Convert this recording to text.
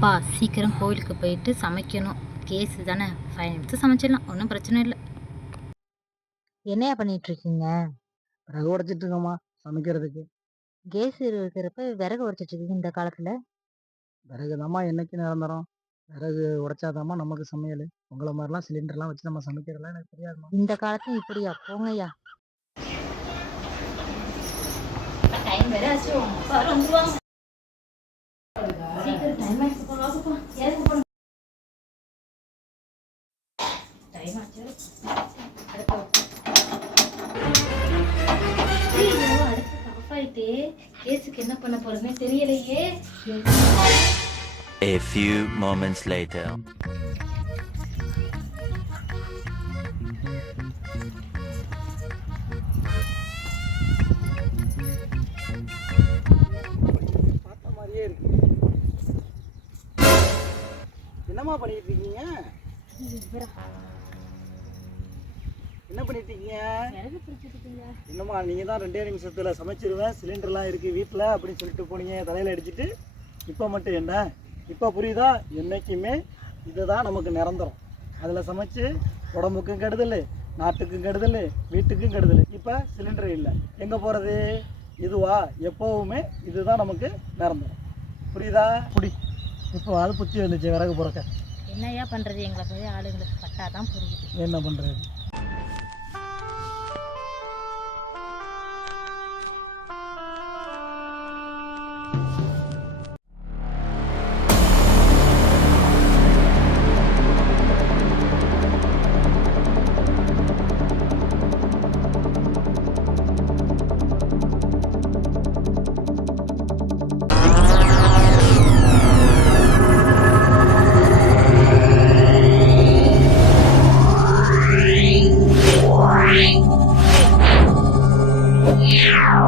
பாப்பா சீக்கிரம் கோயிலுக்கு போயிட்டு சமைக்கணும். கேஸு தானே, 5 நிமிஷம் சமைச்சிடலாம், ஒன்றும் பிரச்சனை இல்லை. என்னையா பண்ணிட்டு இருக்கீங்க? விறகு உடைச்சிட்டு இருக்கோம்மா சமைக்கிறதுக்கு. கேஸ் இருக்கிறப்ப விறகு உடைச்சிட்டு இருக்கீங்க இந்த காலத்துல? விறகு தாம்மா என்னைக்கு நிரந்தரம். விறகு உடைச்சாதாம்மா நமக்கு சமையல். உங்களை மாதிரிலாம் சிலிண்டர்லாம் வச்சு நம்ம சமைக்கிறதுலாம் எனக்கு தெரியாதும்மா. இந்த காலத்துல இப்படியா? போங்கய்யா. டைம் வேற ஆச்சு, பாரு வந்துருவாங்க. சீக்கிரம் டைம் ஆச்சு, பாப்பா ஏறுங்க போங்க. டைம் ஆச்சு. அடுப்பு ஆஃப் ஆயிட்டு கேஸுக்கு என்ன பண்ண போறதுமே தெரியலையே. A few moments later. பார்த்த மாதிரியே இருக்கு. என்னம்மா பண்ணிட்டு இருக்கீங்க? என்ன பண்ணிட்டு இருக்கீங்க? என்னம்மா நீங்க தான் 2 நிமிஷத்துல சமைச்சிருவேன், சிலிண்டர்லாம் இருக்கு வீட்டில் அப்படின்னு சொல்லிட்டு போனீங்க, தலையில அடிச்சிட்டு. இப்போ மட்டும் என்ன? இப்போ புரியுதா? என்றைக்குமே இதுதான் நமக்கு நிரந்தரம். அதில் சமைச்சு உடம்புக்கும் கெடுதல், நாட்டுக்கும் கெடுதல், வீட்டுக்கும் கெடுதல். இப்போ சிலிண்டர் இல்லை, எங்கே போகிறது? இதுவா? எப்போவுமே இதுதான் நமக்கு நிரந்தரம். புரியுதா? புடி. இப்போ அது புத்தி வந்துச்சு விறகு புறக்க. என்னையா பண்றது, எங்களை போய் ஆளுங்களுக்கு பட்டாதான் புரியுது. என்ன பண்ணுறது? Yeah.